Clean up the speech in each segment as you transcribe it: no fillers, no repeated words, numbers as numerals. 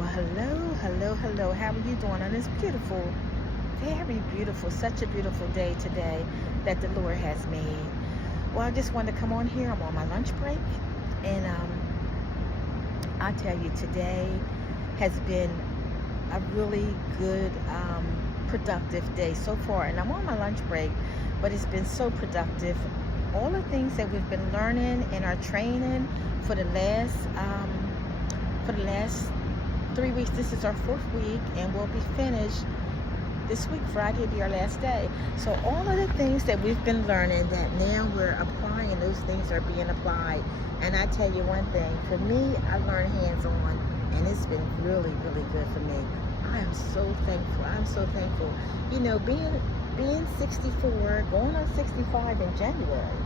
Well, hello, hello, hello. How are you doing on this beautiful, very beautiful, such a beautiful day today that the Lord has made? Well, I just wanted to come on here. I'm on my lunch break, and I tell you, today has been a really good, productive day so far. And I'm on my lunch break, but it's been so productive. All the things that we've been learning in our training for the last 3 weeks. This is our fourth week, and we'll be finished this week. Friday will be our last day. So all of the things that we've been learning, that now we're applying, those things are being applied. And I tell you one thing, for me, I learned hands-on, and it's been really, really good for me. I am so thankful. I'm so thankful. You know, being 64, going on 65 in January.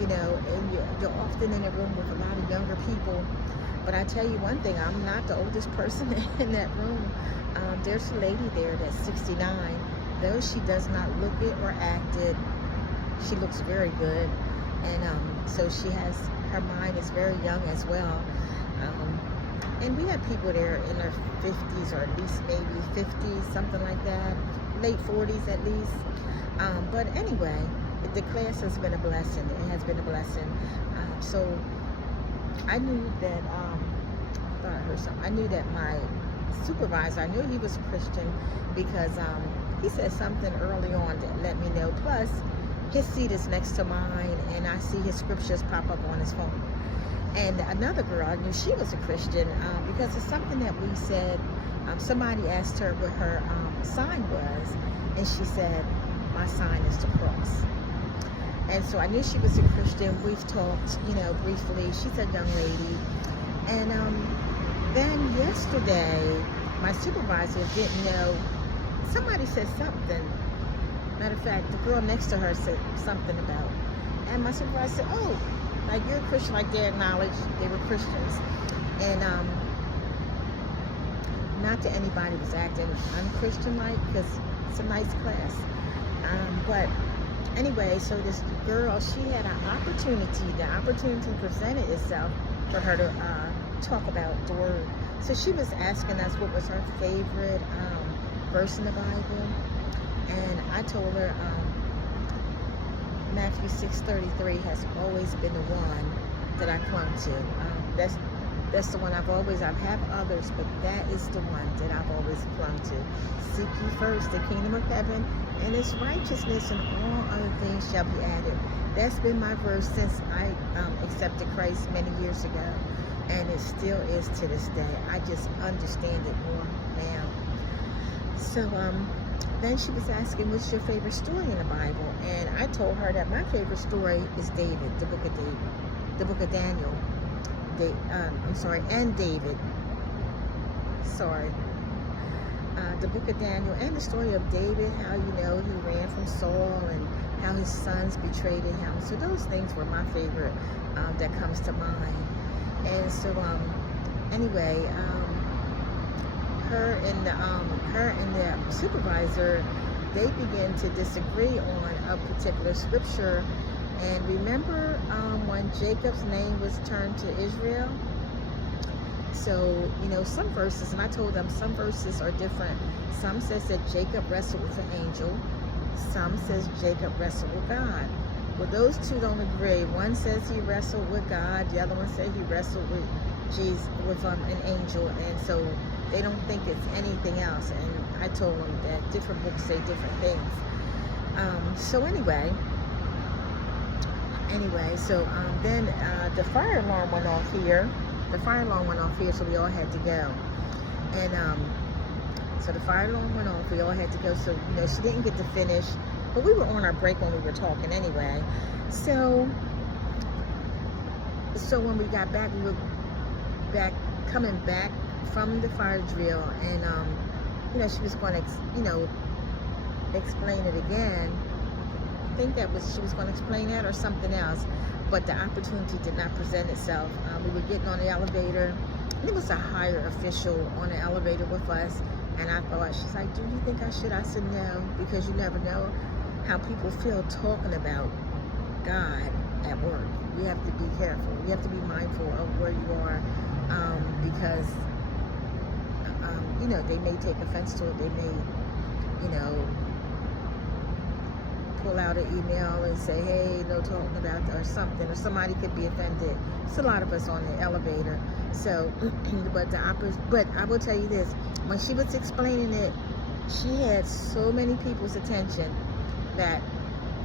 And you're often in a room with a lot of younger people. But I tell you one thing, I'm not the oldest person in that room. There's a lady there that's 69. Though she does not look it or act it, she looks very good. And so her mind is very young as well. And we have people there in their 50s, or at least maybe 50s, something like that, late 40s at least. But anyway, the class has been a blessing. It has been a blessing. So I knew that, I thought I heard something. I knew that my supervisor, I knew he was a Christian because he said something early on that let me know. Plus, his seat is next to mine, and I see his scriptures pop up on his phone. And another girl, I knew she was a Christian because it's something that we said. Somebody asked her what her sign was, and she said, "My sign is the cross." And so I knew she was a Christian. We've talked, briefly. She's a young lady. And then yesterday, my supervisor didn't know. Somebody said something. Matter of fact, the girl next to her said something about. And my supervisor said, "Oh, like you're a Christian," like they acknowledged they were Christians. And not that anybody was acting unchristian-like, because it's a nice class. But anyway, so this girl, she had an opportunity. The opportunity presented itself for her to talk about the word. So she was asking us what was her favorite verse in the Bible. And I told her Matthew 6:33 has always been the one that I clung to. That's the one I've had others, but that is the one that I've always clung to. Seek ye first the kingdom of heaven and its righteousness, and all other things shall be added. That's been my verse since I accepted Christ many years ago, and it still is to this day. I just understand it more now. So then she was asking, what's your favorite story in the Bible? And I told her that my favorite story is David, the book of David, the book of Daniel. And David. The book of Daniel and the story of David, how he ran from Saul and how his sons betrayed him. So those things were my favorite that comes to mind. And so anyway, her and the supervisor, they began to disagree on a particular scripture. And remember when Jacob's name was turned to Israel? So, some verses, and I told them some verses are different. Some says that Jacob wrestled with an angel. Some says Jacob wrestled with God. Well, those two don't agree. One says he wrestled with God. The other one said he wrestled with Jesus, with an angel. And so they don't think it's anything else. And I told them that different books say different things. So anyway, then the fire alarm went off here. So we all had to go. And so the fire alarm went off. We all had to go. So, she didn't get to finish. But we were on our break when we were talking anyway. So when we got back, we were coming back from the fire drill. And, she was going to, explain it again. I think she was going to explain that or something else, but the opportunity did not present itself. We were getting on the elevator, and it was a higher official on the elevator with us, and I thought, she's like, "Do you think I should?" I said, "No, because you never know how people feel talking about God at work. You have to be careful. You have to be mindful of where you are, because, you know, they may take offense to it. They may, you know, pull out an email and say, hey, no talking about that or something, or somebody could be offended. It's a lot of us on the elevator. So, but I will tell you this, when she was explaining it, she had so many people's attention that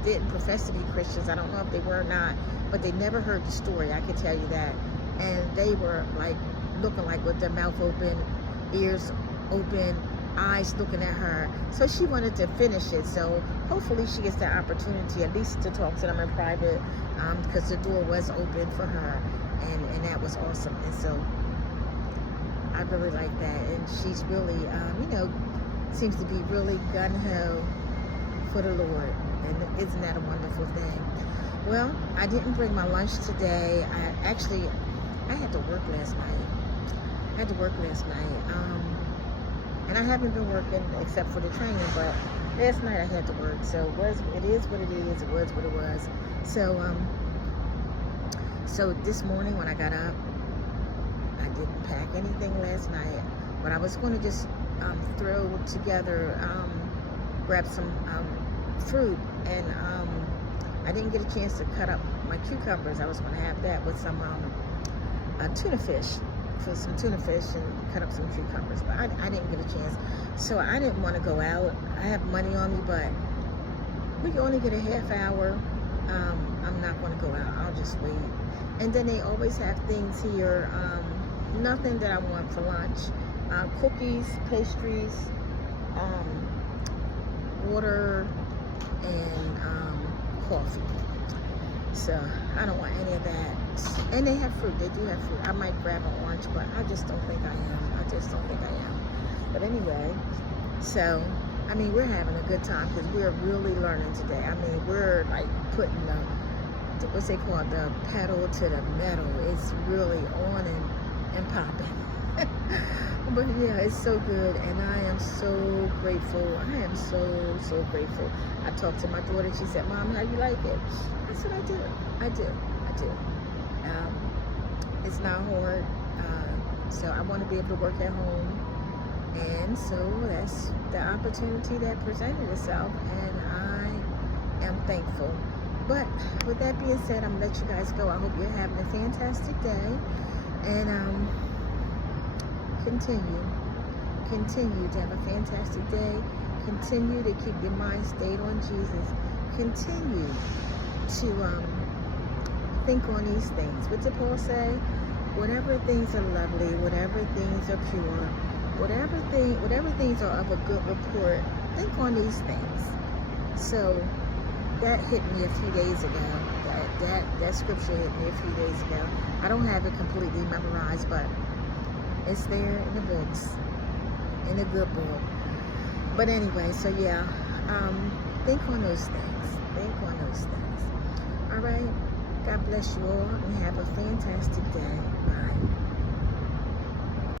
didn't profess to be Christians. I don't know if they were or not, but they never heard the story, I can tell you that. And they were like looking like with their mouth open, ears open, eyes looking at her. So she wanted to finish it. So hopefully she gets that opportunity at least to talk to them in private, because the door was open for her, and that was awesome. And so I really like that. And she's really, you know, seems to be really gung-ho for the Lord. And isn't that a wonderful thing? Well, I didn't bring my lunch today. I had to work last night. And I haven't been working except for the training, but last night I had to work. So it is what it is. It was what it was. So this morning when I got up, I didn't pack anything last night, but I was going to just throw together, grab some fruit, and I didn't get a chance to cut up my cucumbers. I was going to have that with some tuna fish, and cut up some cucumbers, but I didn't get a chance. So I didn't want to go out. I have money on me, but we can only get a half hour. I'm not going to go out. I'll just wait. And then they always have things here, nothing that I want for lunch. Cookies, pastries, water, and coffee. So I don't want any of that. And they have fruit. They do have fruit. I might grab an orange, but I just don't think I am. But anyway, so I mean, we're having a good time because we're really learning today. I mean, we're like putting the what's they call it, the pedal to the metal. It's really on and popping. But yeah, it's so good, and I am so grateful. I am so grateful. I talked to my daughter. She said, "Mom, how you like it?" I said, I do. It's not hard, so I want to be able to work at home, and so that's the opportunity that presented itself, and I am thankful. But with that being said, I'm gonna let you guys go. I hope you're having a fantastic day, and continue to have a fantastic day. Continue to keep your mind stayed on Jesus. Continue to think on these things. What did Paul say? Whatever things are lovely, whatever things are pure, whatever things are of a good report, think on these things. So that hit me a few days ago. That scripture hit me a few days ago. I don't have it completely memorized, but it's there in the books, in a good book. But anyway, so yeah, think on those things. All right. God bless you all, and have a fantastic day. Bye.